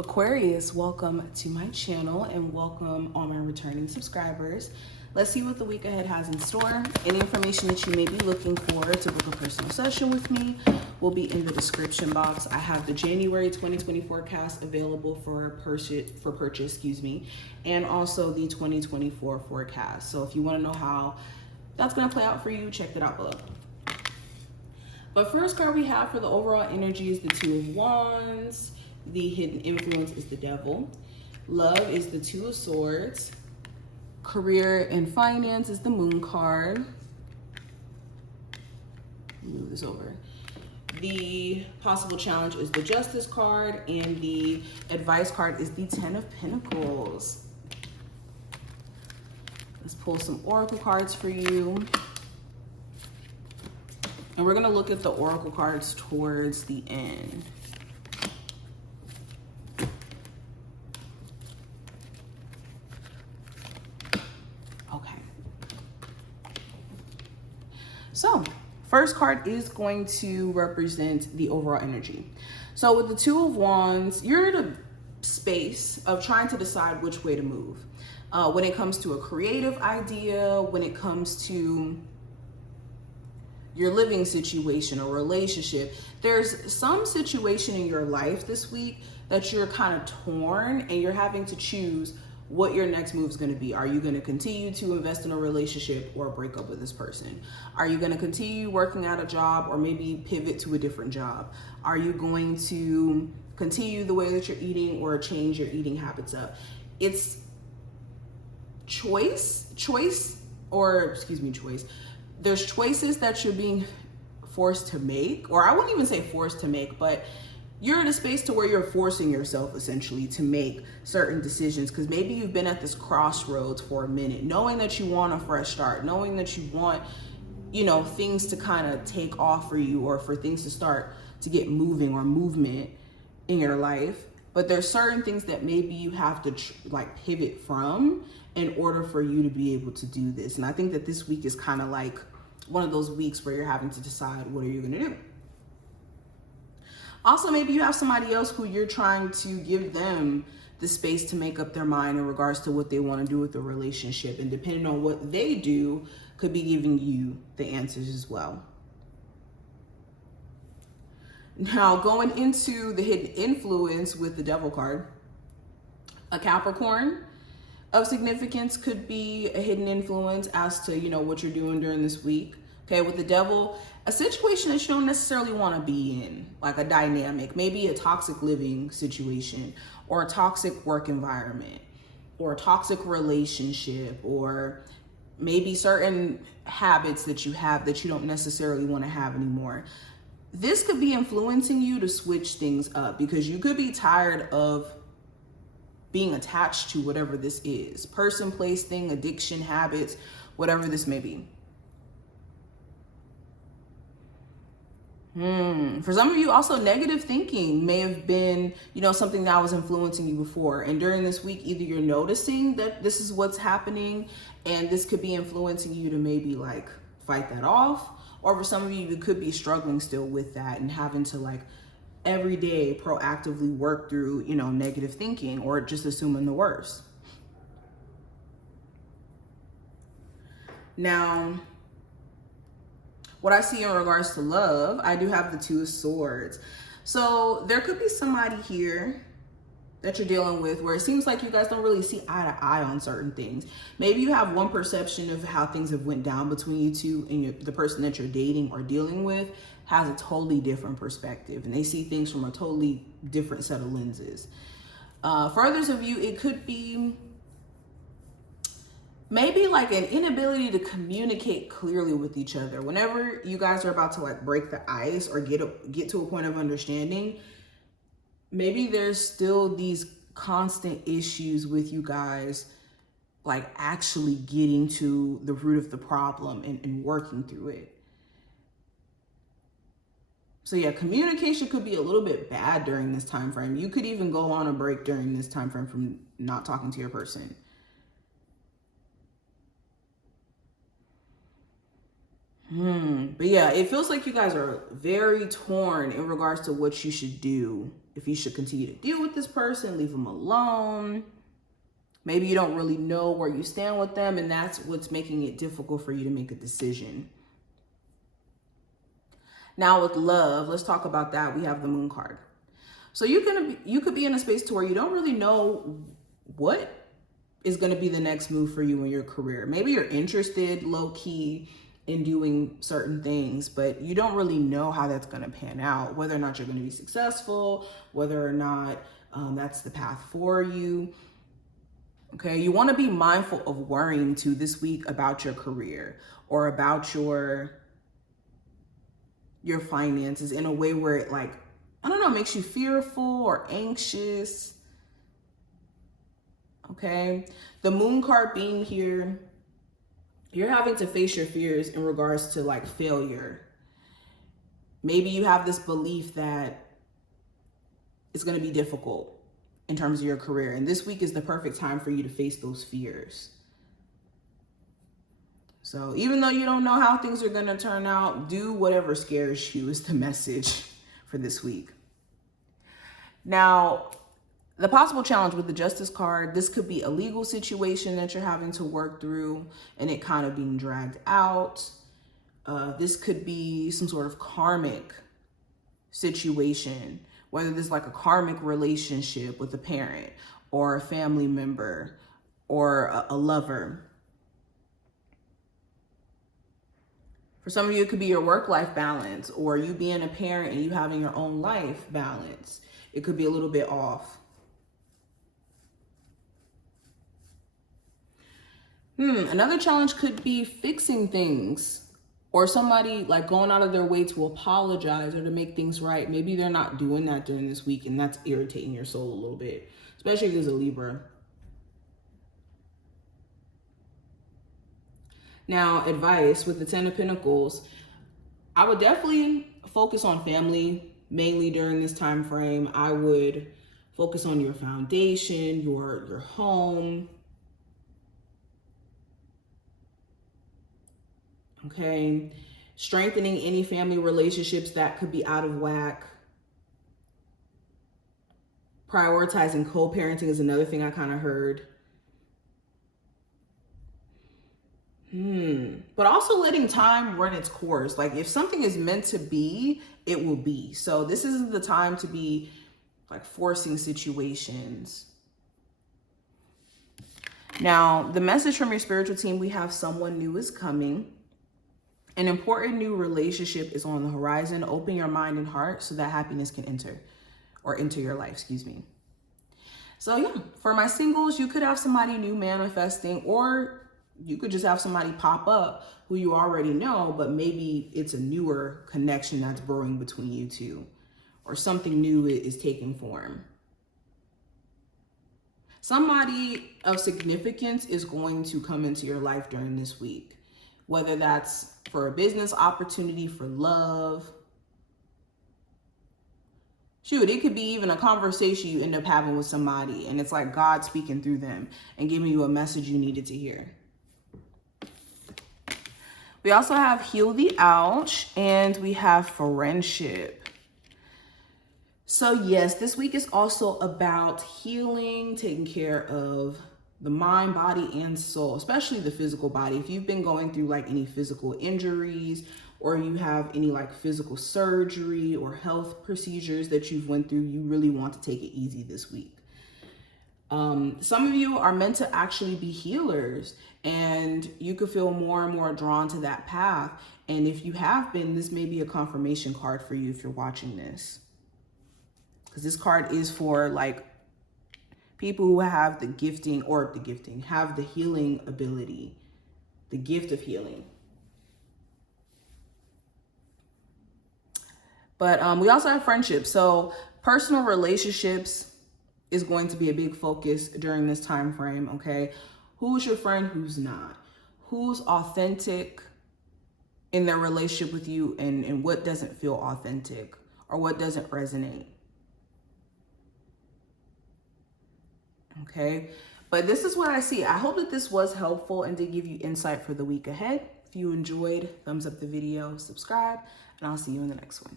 Aquarius, welcome to my channel and welcome all my returning subscribers. Let's see what the week ahead has in store. Any information that you may be looking for to book a personal session with me will be in the description box. I have the January 2020 forecast available for purchase, and also the 2024 forecast. So if you want to know how that's going to play out for you, check that out below. But first card we have for the overall energy is the Two of Wands. The hidden influence is the Devil. Love is the Two of Swords. Career and finance is the Moon card. Move this over. The possible challenge is the Justice card, and the advice card is the Ten of Pentacles. Let's pull some oracle cards for you. And we're going to look at the oracle cards towards the end. So, first card is going to represent the overall energy. So with the Two of Wands, you're in a space of trying to decide which way to move. When it comes to a creative idea, when it comes to your living situation or relationship, there's some situation in your life this week that you're kind of torn and you're having to choose what your next move is going to be. Are you going to continue to invest in a relationship or break up with this person? Are you going to continue working at a job or maybe pivot to a different job? Are you going to continue the way that you're eating or change your eating habits up? It's choice. There's choices that you're being forced to make, or I wouldn't even say forced to make, but you're in a space to where you're forcing yourself essentially to make certain decisions, because maybe you've been at this crossroads for a minute, knowing that you want a fresh start, knowing that you want, things to kind of take off for you, or for things to start to get moving or movement in your life. But there's certain things that maybe you have to pivot from in order for you to be able to do this. And I think that this week is kind of like one of those weeks where you're having to decide, what are you going to do? Also, maybe you have somebody else who you're trying to give them the space to make up their mind in regards to what they want to do with the relationship. And depending on what they do, could be giving you the answers as well. Now, going into the hidden influence with the Devil card, a Capricorn of significance could be a hidden influence as to, what you're doing during this week. Okay, with the Devil, a situation that you don't necessarily want to be in, like a dynamic, maybe a toxic living situation, or a toxic work environment, or a toxic relationship, or maybe certain habits that you have that you don't necessarily want to have anymore. This could be influencing you to switch things up, because you could be tired of being attached to whatever this is. Person, place, thing, addiction, habits, whatever this may be. For some of you, also negative thinking may have been, something that was influencing you before. And during this week, either you're noticing that this is what's happening and this could be influencing you to maybe fight that off. Or for some of you, you could be struggling still with that and having to every day proactively work through, negative thinking, or just assuming the worst. Now, what I see in regards to love, I do have the Two of Swords. So there could be somebody here that you're dealing with where it seems like you guys don't really see eye to eye on certain things. Maybe you have one perception of how things have went down between you two, and the person that you're dating or dealing with has a totally different perspective, and they see things from a totally different set of lenses. For others of you, it could be maybe an inability to communicate clearly with each other. Whenever you guys are about to break the ice or get to a point of understanding, maybe there's still these constant issues with you guys, actually getting to the root of the problem and working through it. So yeah, communication could be a little bit bad during this time frame. You could even go on a break during this time frame from not talking to your person. But yeah, it feels like you guys are very torn in regards to what you should do. If you should continue to deal with this person, leave them alone. Maybe you don't really know where you stand with them, and that's what's making it difficult for you to make a decision. Now with love, let's talk about that. We have the Moon card. So you could be in a space to where you don't really know what is going to be the next move for you in your career. Maybe you're interested low key in doing certain things, but you don't really know how that's going to pan out, whether or not you're going to be successful, whether or not that's the path for you. Okay, you want to be mindful of worrying too this week about your career or about your finances in a way where it, like, I don't know, makes you fearful or anxious. Okay, the Moon card being here, you're having to face your fears in regards to like failure. Maybe you have this belief that it's going to be difficult in terms of your career, and this week is the perfect time for you to face those fears. So even though you don't know how things are going to turn out, do whatever scares you is the message for this week. Now, the possible challenge with the Justice card, this could be a legal situation that you're having to work through and it kind of being dragged out. This could be some sort of karmic situation, whether there's like a karmic relationship with a parent or a family member or a lover. For some of you, it could be your work-life balance or you being a parent and you having your own life balance. It could be a little bit off. Another challenge could be fixing things or somebody like going out of their way to apologize or to make things right. Maybe they're not doing that during this week and that's irritating your soul a little bit, especially if there's a Libra. Now, advice with the 10 of Pentacles, I would definitely focus on family, mainly during this time frame. I would focus on your foundation, your home. Okay, strengthening any family relationships that could be out of whack. Prioritizing co-parenting is another thing I kind of heard. But also letting time run its course. Like if something is meant to be, it will be. So this isn't the time to be like forcing situations. Now, the message from your spiritual team, we have someone new is coming. An important new relationship is on the horizon. Open your mind and heart so that happiness can enter your life, excuse me. So yeah, for my singles, you could have somebody new manifesting, or you could just have somebody pop up who you already know, but maybe it's a newer connection that's brewing between you two, or something new is taking form. Somebody of significance is going to come into your life during this week, whether that's for a business opportunity, for love. Shoot, it could be even a conversation you end up having with somebody and it's like God speaking through them and giving you a message you needed to hear. We also have heal the ouch and we have friendship. So yes, this week is also about healing, taking care of the mind, body, and soul, especially the physical body. If you've been going through like any physical injuries or you have any like physical surgery or health procedures that you've went through, you really want to take it easy this week. Some of you are meant to actually be healers and you could feel more and more drawn to that path. And if you have been, this may be a confirmation card for you if you're watching this. Because this card is for like people who have the gifting have the healing ability, the gift of healing. But we also have friendship. So personal relationships is going to be a big focus during this time frame, okay? Who's your friend, who's not? Who's authentic in their relationship with you and what doesn't feel authentic or what doesn't resonate? Okay, but this is what I see. I hope that this was helpful and did give you insight for the week ahead. If you enjoyed, thumbs up the video, subscribe, and I'll see you in the next one.